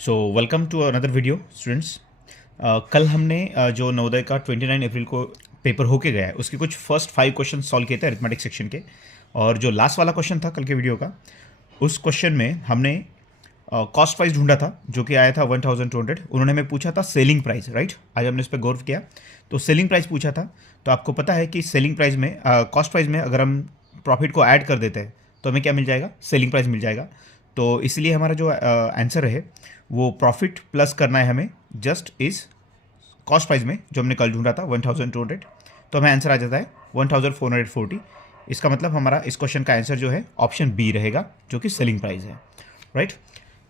So welcome to another video students. कल हमने जो नवोदय का 29 अप्रैल को पेपर होके गया है उसके कुछ फर्स्ट 5 क्वेश्चन सॉल्व किए थे अरिथमेटिक सेक्शन के। और जो लास्ट वाला क्वेश्चन था कल के वीडियो का, उस क्वेश्चन में हमने कॉस्ट प्राइस ढूंढा था जो कि आया था 1200। उन्होंने हमें पूछा था सेलिंग प्राइस, राइट। आज हमने इस पर गौर किया। तो सेलिंग प्राइस पूछा था, तो आपको पता है कि सेलिंग प्राइस में कॉस्ट प्राइस में अगर हम प्रॉफिट को ऐड कर देते हैं तो हमें क्या मिल जाएगा, सेलिंग प्राइस मिल जाएगा। तो इसलिए हमारा जो आंसर है वो प्रॉफिट प्लस करना है हमें जस्ट इस कॉस्ट प्राइस में जो हमने कल ढूंढा था 1200। तो हमें आंसर आ जाता है 1440। इसका मतलब हमारा इस क्वेश्चन का आंसर जो है ऑप्शन बी रहेगा, जो कि सेलिंग प्राइस है, राइट।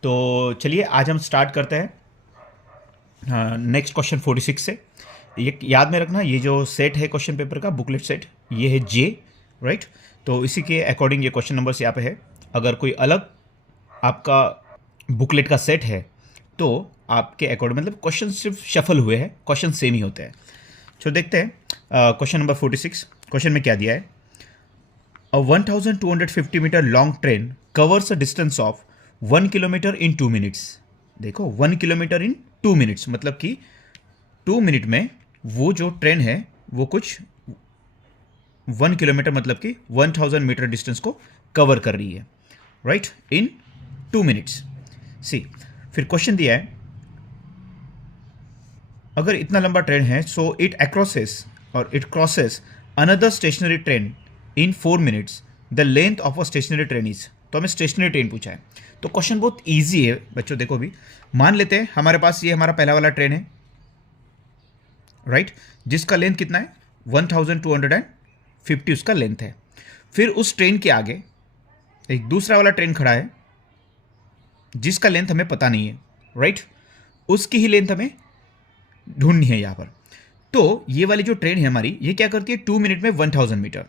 तो चलिए आज हम स्टार्ट करते हैं नेक्स्ट क्वेश्चन 46 से। ये याद में रखना, ये जो सेट है क्वेश्चन पेपर का बुकलेट सेट, ये है जे, राइट। तो इसी के अकॉर्डिंग ये क्वेश्चन नंबर्स यहाँ पे है। अगर कोई अलग आपका बुकलेट का सेट है तो आपके अकॉर्डिंग मतलब क्वेश्चन सिर्फ शफल हुए हैं, क्वेश्चन सेम ही होते हैं। तो देखते हैं क्वेश्चन नंबर 46। क्वेश्चन में क्या दिया है, a 1250 metre long train covers a distance of 1 kilometre in 2 minutes. देखो 1 किलोमीटर इन 2 मिनट्स मतलब कि 2 मिनट में वो जो ट्रेन है वो कुछ 1 किलोमीटर मतलब कि 1000 मीटर डिस्टेंस को कवर कर रही है, राइट, इन 2 मिनट्स। सी, फिर क्वेश्चन दिया है, अगर इतना लंबा ट्रेन है so it crosses another stationary train in 4 minutes, the length of a stationary train is. तो हमें स्टेशनरी ट्रेन पूछा है। तो क्वेश्चन बहुत इजी है बच्चों। देखो भी, मान लेते हैं हमारे पास ये हमारा पहला वाला ट्रेन है, राइट, जिसका लेंथ कितना है 1250 उसका लेंथ है। फिर उस ट्रेन के आगे एक दूसरा वाला ट्रेन खड़ा है जिसका लेंथ हमें पता नहीं है, राइट। उसकी ही लेंथ हमें ढूंढनी है यहां पर। तो ये वाली जो ट्रेन है हमारी, ये क्या करती है 2 मिनट में 1000 मीटर।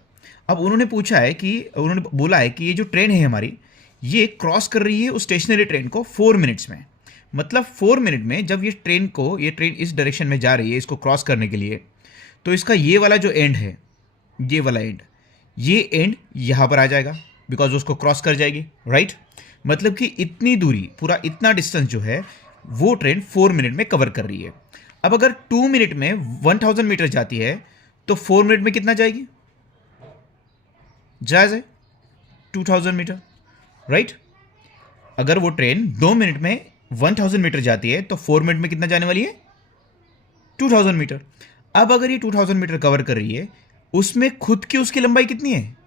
अब उन्होंने पूछा है कि, उन्होंने बोला है कि ये जो ट्रेन है हमारी, ये क्रॉस कर रही है उस स्टेशनरी ट्रेन को 4 मिनट्स में। मतलब 4 मिनट में जब ये ट्रेन इस डायरेक्शन में जा रही है इसको क्रॉस करने के लिए, तो इसका ये वाला जो एंड है, ये वाला एंड, ये एंड यहां पर आ जाएगा बिकॉज उसको क्रॉस कर जाएगी, राइट। मतलब कि इतनी दूरी, पूरा इतना डिस्टेंस जो है वो ट्रेन 4 मिनट में कवर कर रही है। अब अगर 2 मिनट में 1000 मीटर जाती है तो 4 मिनट में कितना जाएगी, जायज है 2000 मीटर, राइट। अगर वो ट्रेन 2 मिनट में 1000 मीटर जाती है तो 4 मिनट में कितना जाने वाली है, 2000 मीटर। अब अगर ये 2000 मीटर कवर कर रही है, उसमें खुद की उसकी लंबाई कितनी है,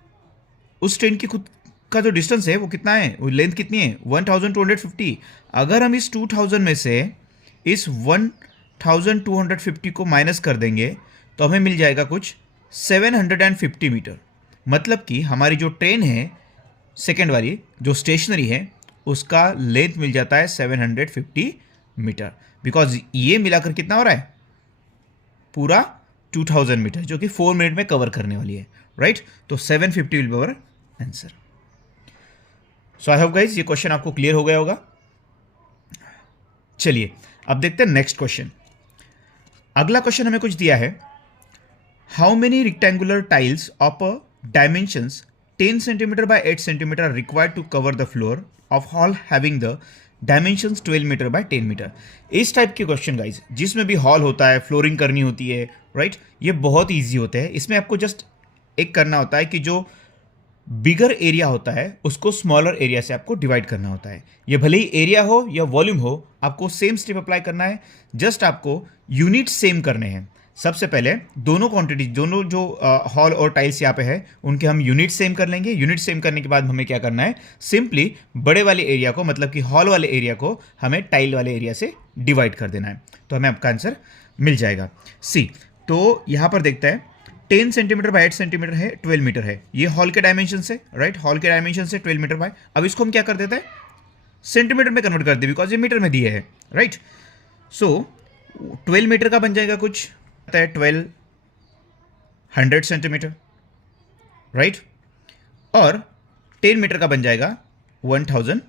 उस ट्रेन की खुद का जो डिस्टेंस है वो कितना है, वो लेंथ कितनी है 1250। अगर हम इस 2000 में से इस 1250 को माइनस कर देंगे तो हमें मिल जाएगा कुछ 750 मीटर। मतलब कि हमारी जो ट्रेन है सेकेंड वाली जो स्टेशनरी है उसका लेंथ मिल जाता है 750 मीटर। बिकॉज ये मिलाकर कितना हो रहा है, पूरा 2000 मीटर, जो कि 4 मिनट में कवर करने वाली है, राइट। तो 750 will be our answer. So I hope guys ये क्वेश्चन आपको क्लियर हो गया होगा। चलिए अब देखते हैं नेक्स्ट क्वेश्चन। अगला क्वेश्चन हमें कुछ दिया है, how many rectangular tiles of a dimensions 10 centimetre by 8 centimetre are required to cover the floor of hall having the dimensions 12 metre by 10 metre. इस टाइप के क्वेश्चन गाइज जिसमें भी हॉल होता है, फ्लोरिंग करनी होती है, राइट, ये बहुत ईजी होते हैं। इसमें आपको जस्ट एक करना होता है कि जो बिगर एरिया होता है उसको स्मॉलर एरिया से आपको डिवाइड करना होता है। ये भले ही एरिया हो या वॉल्यूम हो, आपको सेम स्टेप अप्लाई करना है। जस्ट आपको यूनिट सेम करने हैं। सबसे पहले दोनों क्वांटिटी, दोनों जो हॉल और टाइल्स यहाँ पे है उनके हम यूनिट सेम कर लेंगे। यूनिट सेम करने के बाद हमें क्या करना है, सिंपली बड़े वाले एरिया को मतलब कि हॉल वाले एरिया को हमें टाइल वाले एरिया से डिवाइड कर देना है, तो हमें आपका आंसर मिल जाएगा सी। तो यहाँ पर देखते हैं 10 सेंटीमीटर बाय 8 सेंटीमीटर है, 12 मीटर है, ये हॉल के डायमेंशन से, राइट, हॉल के डायमेंशन से 12 मीटर बाय। अब इसको हम क्या कर देते हैं, सेंटीमीटर में कन्वर्ट कर दे बिकॉज ये मीटर में दिए है, राइट। सो 12 मीटर का बन जाएगा कुछ 1200 सेंटीमीटर, राइट, और 10 मीटर का बन जाएगा 1000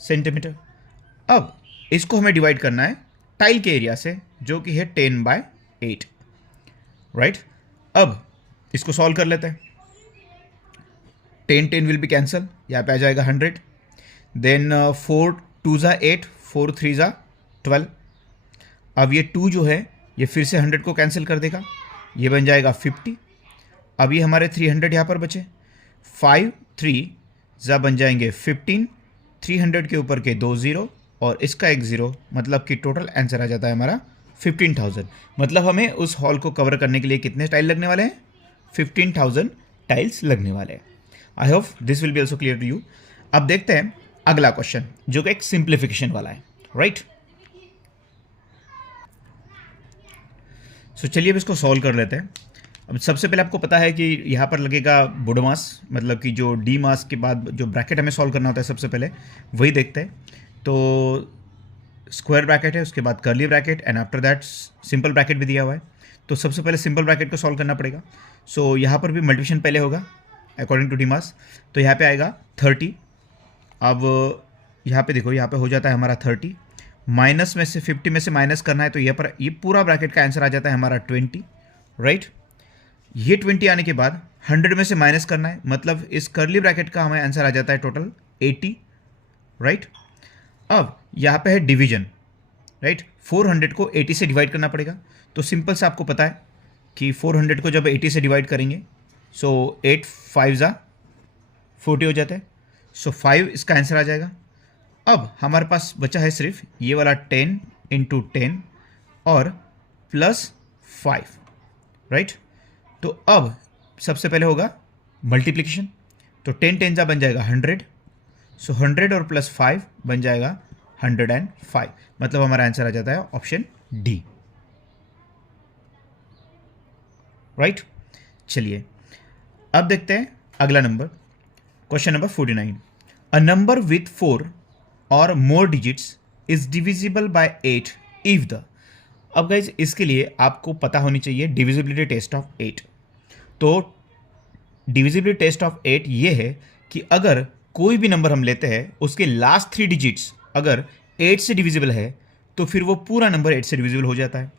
सेंटीमीटर। अब इसको हमें डिवाइड करना है टाइल के एरिया से जो कि है 10 बाय 8, राइट। अब इसको सॉल्व कर लेते हैं। 10 विल बी कैंसल, यहाँ पे आ जाएगा 100, देन 4 2 ज़ा 8, 4 3 ज़ा 12। अब ये 2 जो है ये फिर से 100 को कैंसिल कर देगा, ये बन जाएगा 50। अब ये हमारे 300 यहाँ पर बचे, 5 3 ज़ा बन जाएंगे 15, 300 के ऊपर के 2 ज़ीरो और इसका एक ज़ीरो, मतलब कि टोटल आंसर आ जाता है हमारा 15,000। मतलब हमें उस हॉल को कवर करने के लिए कितने टाइल लगने वाले हैं? 15,000 टाइल्स लगने वाले हैं। I hope this will be also clear to you. अब देखते हैं अगला क्वेश्चन जो कि एक सिंप्लीफिकेशन वाला है, राइट। सो चलिए अब इसको सॉल्व कर लेते हैं। अब सबसे पहले आपको पता है कि यहाँ पर लगेगा बुडमास, मतलब कि जो डी मास के बाद जो ब्रैकेट हमें सॉल्व करना होता है सबसे पहले वही देखते हैं। तो स्क्वायर ब्रैकेट है, उसके बाद curly bracket and after that simple bracket भी दिया हुआ है। तो सबसे पहले सिंपल ब्रैकेट को सॉल्व करना पड़ेगा। सो यहाँ पर भी मल्टीप्लिकेशन पहले होगा अकॉर्डिंग टू डी मास, तो यहाँ पे आएगा 30। अब यहाँ पे देखो, यहाँ पे हो जाता है हमारा 30, माइनस में से 50 में से माइनस करना है, तो यहाँ पर ये पूरा ब्रैकेट का आंसर आ जाता है हमारा 20, राइट। ये 20 आने के बाद 100 में से माइनस करना है, मतलब इस कर्ली ब्रैकेट का हमें आंसर आ जाता है टोटल 80, राइट। अब यहाँ पे है डिवीजन, राइट। 400 को 80 से डिवाइड करना पड़ेगा। तो सिंपल से आपको पता है कि 400 को जब 80 से डिवाइड करेंगे, सो 8 5 ज़ा 40 हो जाता है। सो 5 इसका आंसर आ जाएगा। अब हमारे पास बचा है सिर्फ ये वाला 10 × 10 और प्लस 5, राइट। तो अब सबसे पहले होगा मल्टीप्लिकेशन, तो 10 10 ज़ा बन जाएगा 100, सो 100 और प्लस 5 बन जाएगा 105, मतलब हमारा आंसर आ जाता है ऑप्शन डी, राइट। चलिए अब देखते हैं अगला number, question number 49। A number with 4 और मोर digits is divisible by 8 if the. अब गाइज इसके लिए आपको पता होनी चाहिए डिविजिबिलिटी टेस्ट ऑफ 8। तो डिविजिबिलिटी टेस्ट ऑफ 8 ये है कि अगर कोई भी नंबर हम लेते हैं उसके लास्ट 3 डिजिट्स अगर 8 से डिविजिबल है तो फिर वो पूरा नंबर 8 से डिविजिबल हो जाता है।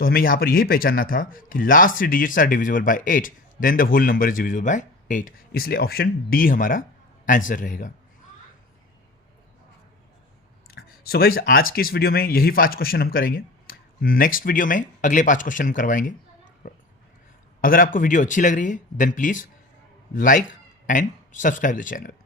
तो हमें यहाँ पर यही पहचानना था कि last 3 digits are divisible by 8, then the whole number is divisible by 8, इसलिए ऑप्शन डी हमारा आंसर रहेगा। सो गाइज आज के इस वीडियो में यही 5 क्वेश्चन हम करेंगे। नेक्स्ट वीडियो में अगले 5 क्वेश्चन हम करवाएंगे। अगर आपको वीडियो अच्छी लग रही है then please like and subscribe the channel.